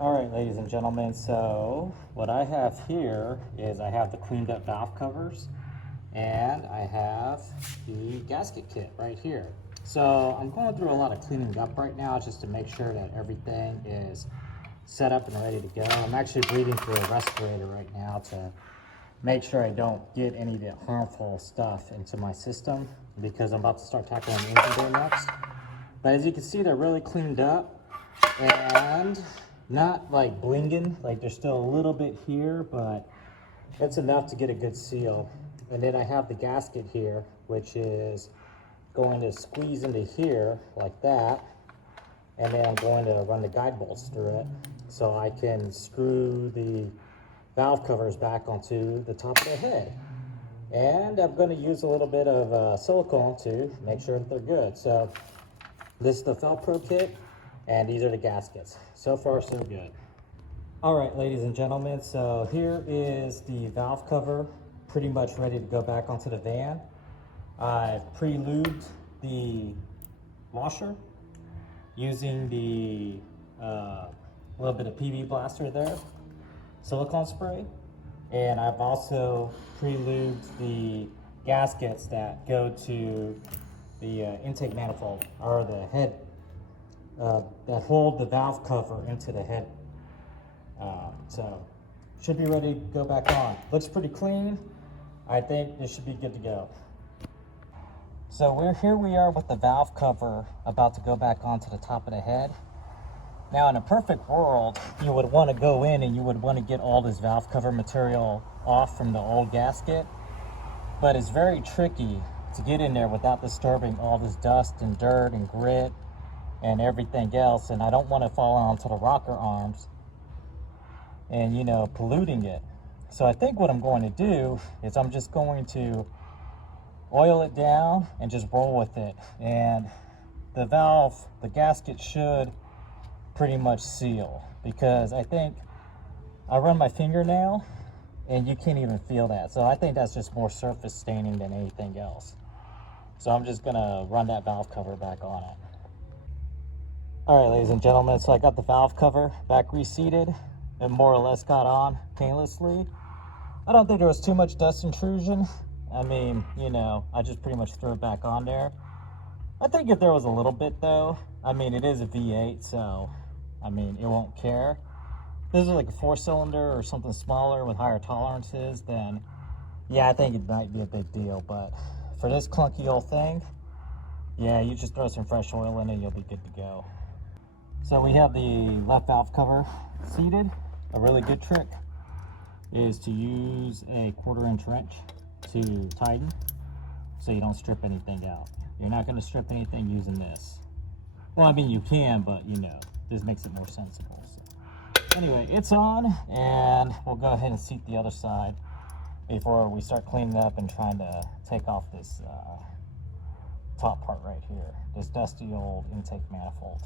All right, ladies and gentlemen, so what I have here is I have the cleaned up valve covers and I have the gasket kit right here. So I'm going through a lot of cleaning up right now just to make sure that everything is set up and ready to go. I'm actually breathing through a respirator right now to make sure I don't get any of the harmful stuff into my system because I'm about to start tackling the engine bay next. But as you can see, they're really cleaned up and not like blinging, like there's still a little bit here, but it's enough to get a good seal. And then I have the gasket here, which is going to squeeze into here like that. And then I'm going to run the guide bolts through it so I can screw the valve covers back onto the top of the head. And I'm going to use a little bit of silicone to make sure that they're good. So this is the Velcro kit, and these are the gaskets. So far, so good. All right, ladies and gentlemen, so here is the valve cover, pretty much ready to go back onto the van. I've pre-lubed the washer using the little bit of PB blaster there, silicone spray, and I've also pre-lubed the gaskets that go to the intake manifold, or the head, that hold the valve cover into the head. So should be ready to go back on. Looks pretty clean. I think this should be good to go. So here we are with the valve cover about to go back onto the top of the head. Now in a perfect world, you would want to go in and you would want to get all this valve cover material off from the old gasket, but it's very tricky to get in there without disturbing all this dust and dirt and grit and everything else, and I don't want to fall onto the rocker arms and, you know, polluting it. So I think what I'm going to do is I'm just going to oil it down and just roll with it, and the valve, the gasket should pretty much seal, because I think I run my fingernail and you can't even feel that. So I think that's just more surface staining than anything else. So I'm just gonna run that valve cover back on it. All right, ladies and gentlemen, so I got the valve cover back reseated and more or less got on painlessly. I don't think there was too much dust intrusion. I mean, you know, I just pretty much threw it back on there. I think if there was a little bit though, I mean, it is a V8, so I mean, it won't care. If this is like a 4-cylinder or something smaller with higher tolerances, then yeah, I think it might be a big deal. But for this clunky old thing, yeah, you just throw some fresh oil in it, you'll be good to go. So we have the left valve cover seated. A really good trick is to use a 1/4-inch wrench to tighten so you don't strip anything out. You're not going to strip anything using this. Well, I mean, you can, but you know, this makes it more sensible. So anyway, it's on, and we'll go ahead and seat the other side before we start cleaning up and trying to take off this top part right here, this dusty old intake manifold.